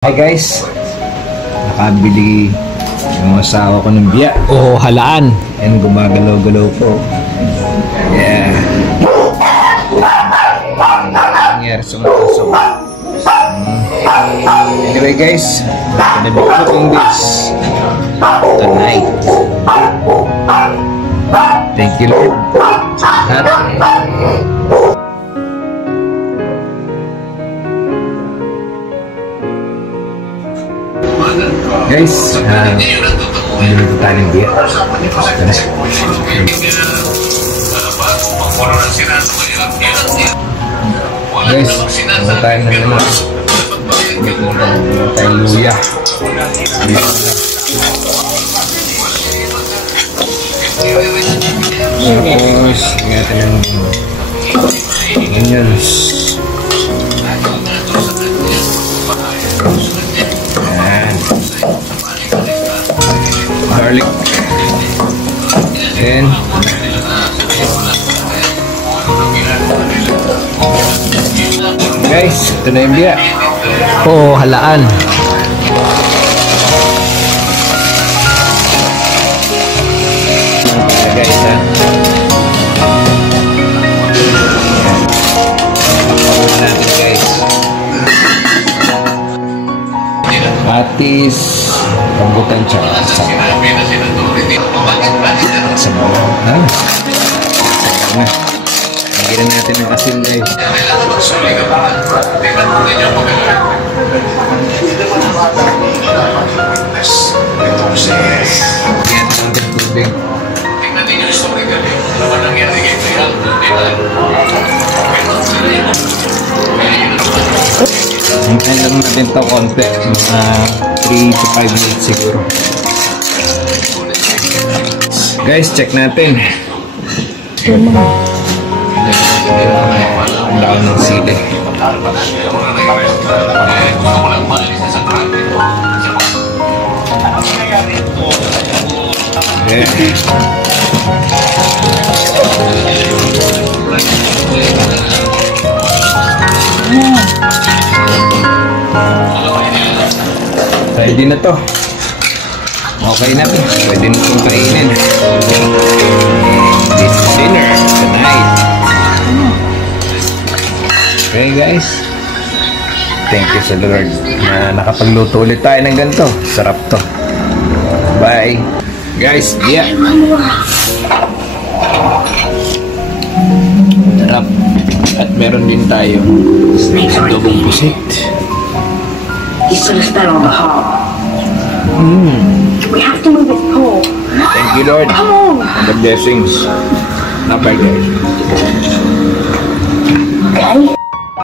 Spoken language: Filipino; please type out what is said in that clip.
Hi guys, nakabili yung asawa ko ng biya. Oh, halaan. Yan, gumagalaw-galaw po. Yeah. Nangyari sa kaso. Anyway guys, gonna be cooking this tonight. Thank you Lord. Guys, niluluto tayo ng biya. Guys, niluluto tayo ng tayong luya. Tapos, ingatan ng onions. Garlic and guys, ito na yung biya. Oh, halaan. Guys, ha, natin guys, patis, rambutan, tsaka sabaw. Lagyan natin ng asin guys. Lagyan natin ng tubig. Hintayin lang natin ito konti, mga 3 to 5 minutes siguro. Guys, check natin. Ang daan ng sili. Ready na to. Okay na to. Pwede na itong kainin. This is dinner tonight. Okay guys. Thank you sa Lord na nakapagluto ulit tayo ng ganito. Sarap to. Bye. Guys, yeah. Sarap. At meron din tayo adobong pusit. He's gonna stand on the hall. We have to move it forward. Thank you, Lord. Come on. And the blessings. Not bad, guys. Okay.